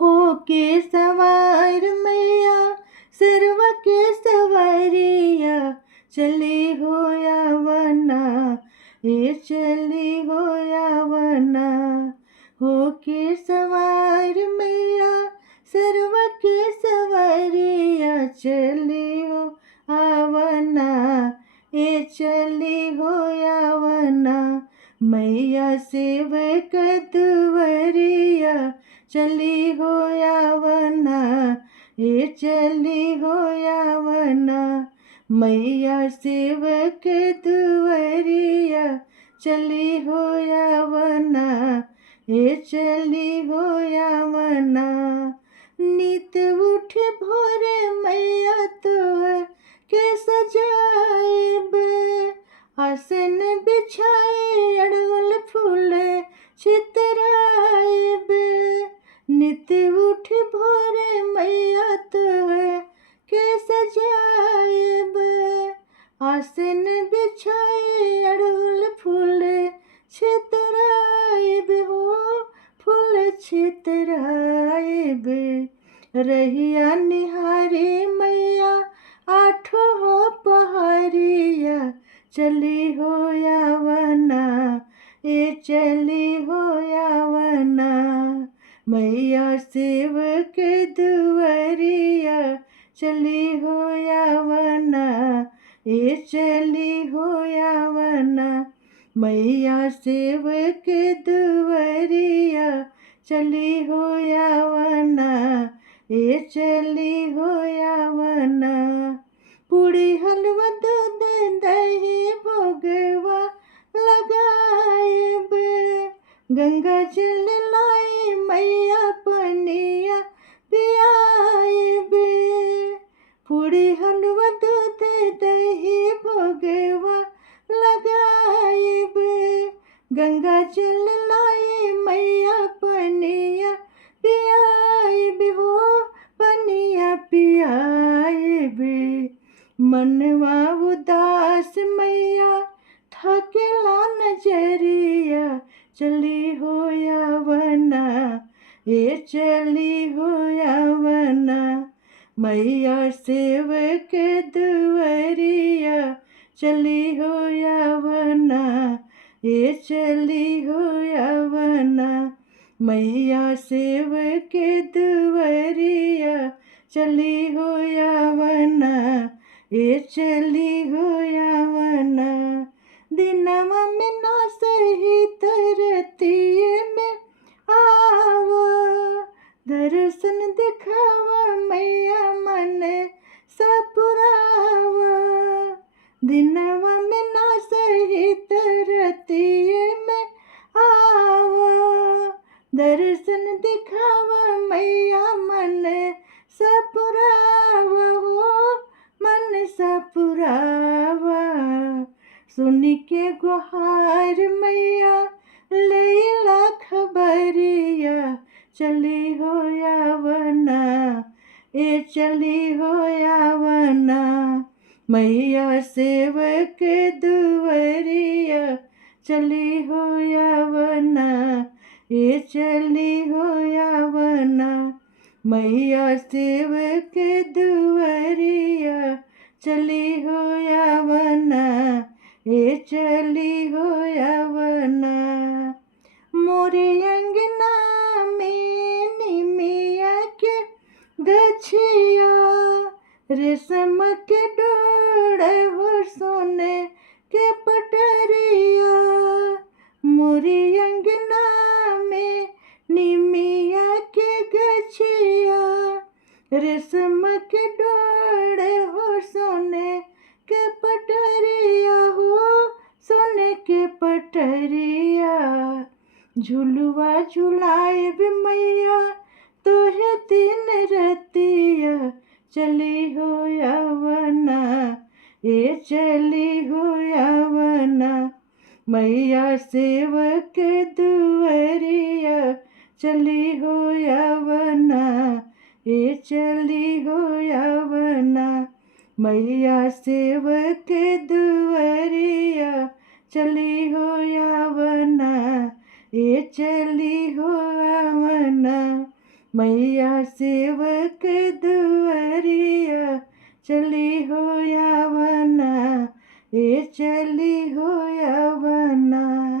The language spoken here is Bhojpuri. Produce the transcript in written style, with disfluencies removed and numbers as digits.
हो के सवार मैया सर्व के सवारिया चली हो यावना ये चली हो यावना हो के सवार मैया सर्व के सवारिया चली हो आवना ये चली हो यावना मैया सेवक दुवरिया चली हो यावना ये चली हो यावना मैया सेवक दुवरिया चली हो यावना ये चली हो यावना नित उठ भोरे मैया तो के सजाएब आसन बिछाए अड़हुल फूल चितराएब नित उठ भोरे मैया तो के सजाएब आसन बिछाए अड़हुल फूल छितराएब हो फूल छितराएब रहिया निहारे मैया आठो हो पहाड़िया चली हो यावना ये चली हो यावना मैया सेवक दुवरिया चली हो यावना ये चली हो यावना मैया सेवक दुवरिया चली हो यावना ये चली हो यावना पूड़ी हलवा दूध दही भोगवा लगाएब गंगा जल लाई मैया पनिया पियाएब पूड़ी हलवा दूध दही भोगवा लगाएब गंगा जल लाई मैया पनिया पियाएब हो पनिया पियाएब मनवा उदास मैया थकेला नजरिया चली हो यावना ये चली हो यावना मैया सेवक दुवरिया चली हो यावना ये चली हो यावना मैया सेवक दुवरिया चली हो यावना ये चली हो यावना दिनवा में ना सही तरतिए में आवा दर्शन दिखावा मैया मन सपुरावा दिनवा में ना सही तरतिए में आवा दर्शन दिखावा मैया मन सपुरावा हो मन सपुरावा सुन के गुहार मैया लैला खबरिया चली हो यावना ये चली हो यावना मैया सेवक दुवरिया चली हो यावना ये चली हो यावना मैया सेवक दुवरिया चली हो यावना ये चली हो यावना मोरे अंगना में निमिया के गछिया रेशम के डोर हो सोने के पटरिया मोरे अंगना में निमिया के गछिया रेशम के डोर हो सोने के पटरिया हो सोने के पटरिया झुलुआ झुलाए बे मैया तोहे दिन रतिया चली हो यावना ये चली हो यावना मैया सेवक दुवरिया चली हो यावना ये चली हो यावना मैया सेवक दुवरिया चली हो यावना ये चली हो यावना मैया सेवक दुआरिया चली हो यावना, ए चली हो यावना।